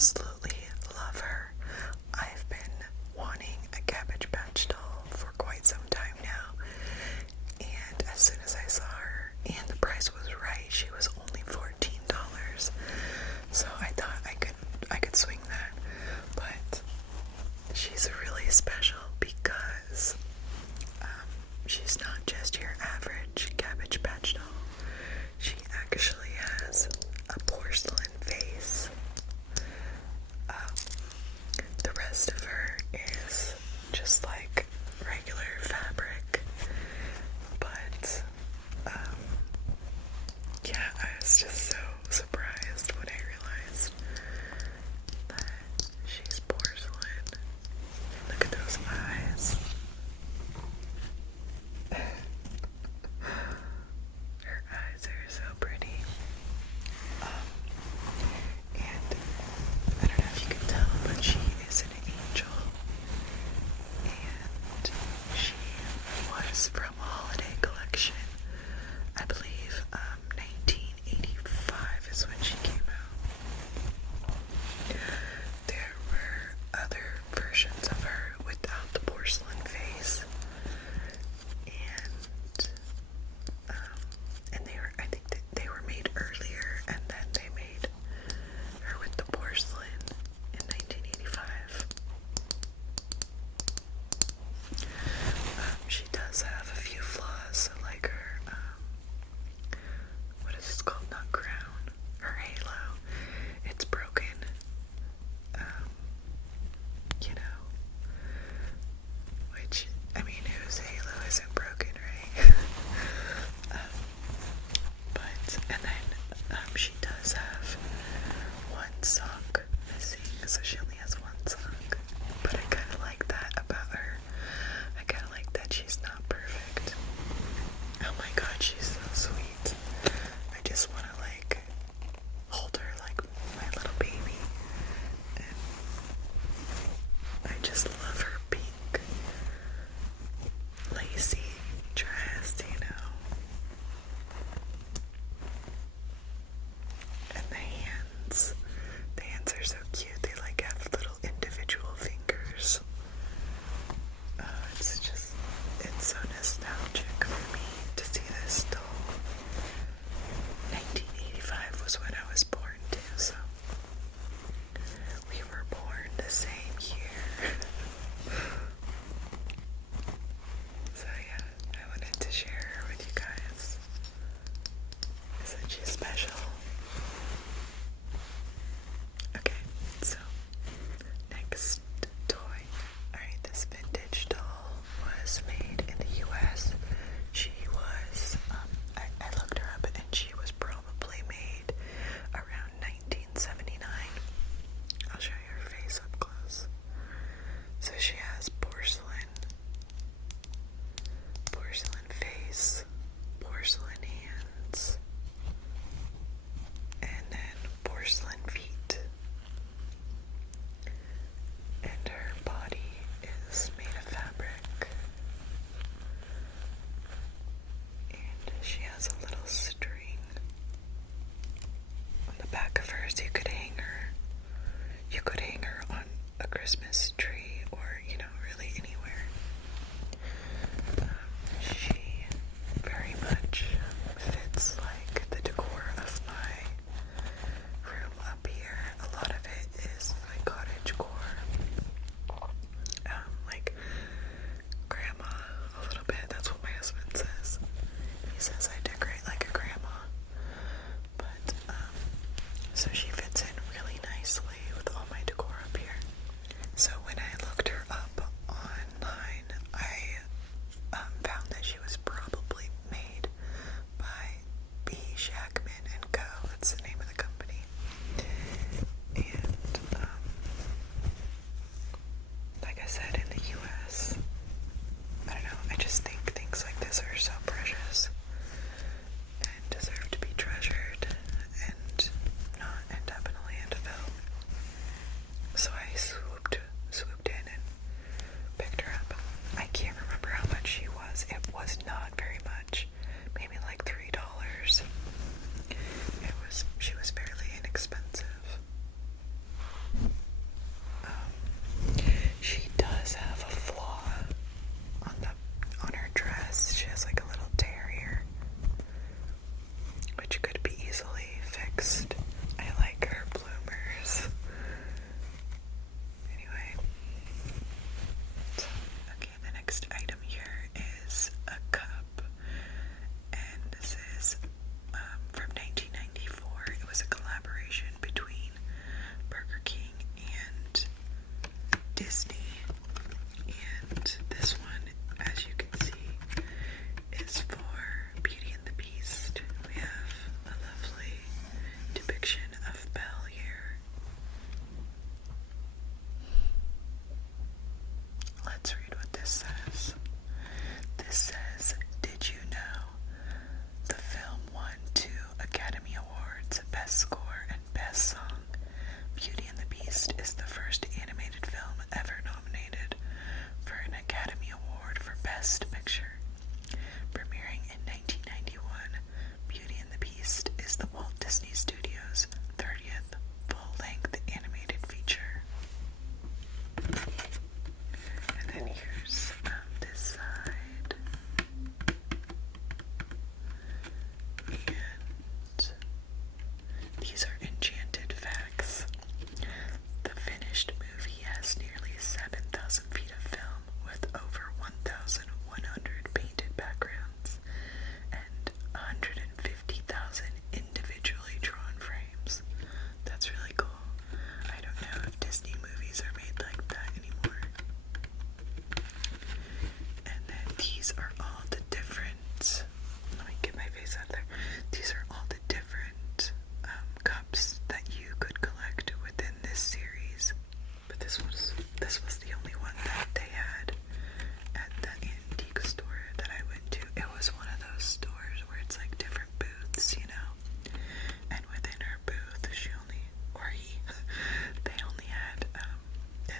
absolutely love her. I've been wanting a Cabbage Patch doll for quite some time now, and as soon as I saw her, and the price was right, she was only $14, so I thought I could swing that. But she's really special because she's not just your average Cabbage Patch doll. She actually has a porcelain face. The rest of her is just like regular fabric, but yeah, I was just so surprised when I realized that she's porcelain. Look at those eyes. Her eyes are so pretty. And I don't know if you can tell, but she is an angel. And she was from a holiday collection. I believe 1985 is when she came out. There were other versions of her without the porcelain face. And they were, I think that they were made earlier, and then they made her with the porcelain in 1985. She does have a few flaws, so like her, what is this called? Not crown. Her halo. It's broken. You know, which, I mean, whose halo isn't broken, right? And then she does have one sock missing, so she only has one sock. But I kind of like that about her. I kind of like that she's not perfect. Oh my god, she's so sweet. I just want to like hold her like my little baby. And I just love her pink lacy dress, you know. And the hands are so cute. They like have little individual fingers. It's so nostalgic for me to see this doll. 1985 was when I was born too, so we were born the same year. So yeah, I wanted to share her with you guys. Isn't she special? Okay, so next toy. Alright, this vintage doll was made in the US. She was, I looked her up and she was probably made around 1979. I'll show you her face up close.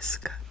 this cup.